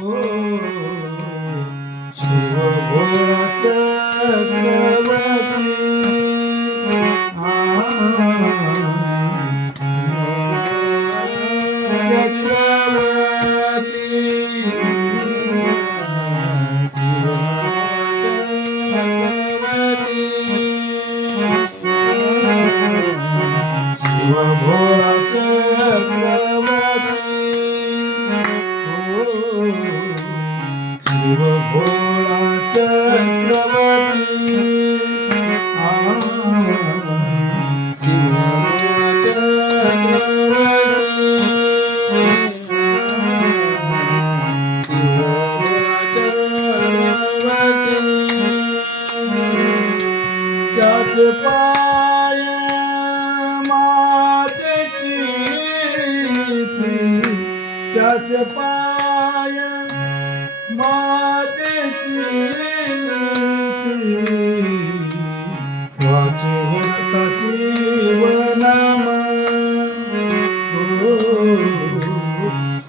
हो शिव भोळा चक्रवर्ती शिव भोळा चक्रवर्ती हो शिव भोळा चक्रवर्ती शिव त्याच पाय माझे चिती त्याच पाय माझे चिती वाचवता शिवनाम हो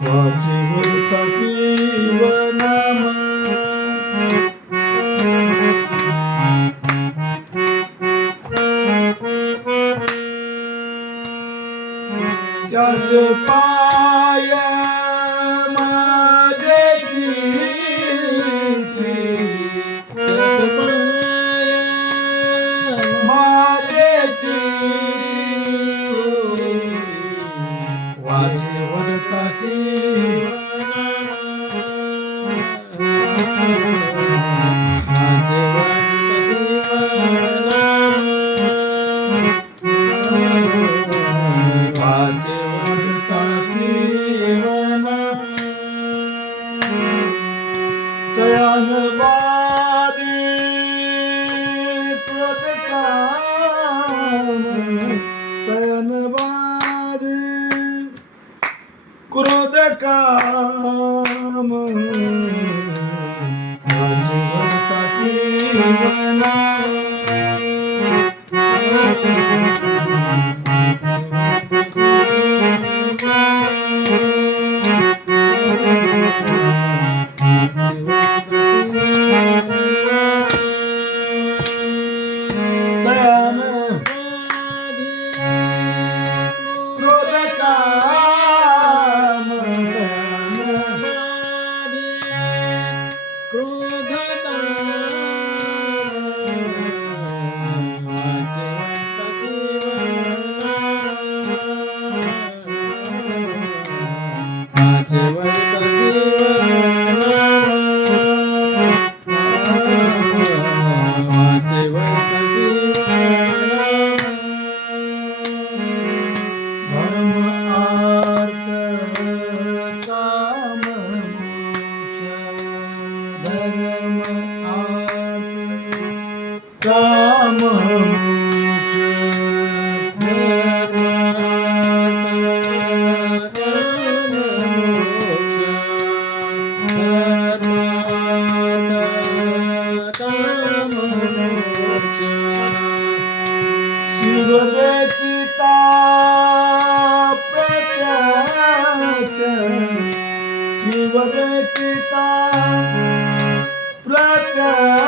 वाचवता शिवनाम त्याच पाय माझे चिती त्याच पाय माझे चिती वाचवता तयान वादे क्रोध काम तयान वादे क्रोध काम वाचवता शिवनाम तयान क्रोध काम तयान क्रोध धर्म अर्थ काम मोक्ष धर्म अर्थ काम शिव देखिता प्रत्यक्ष शिव देखिता प्रत्यक्ष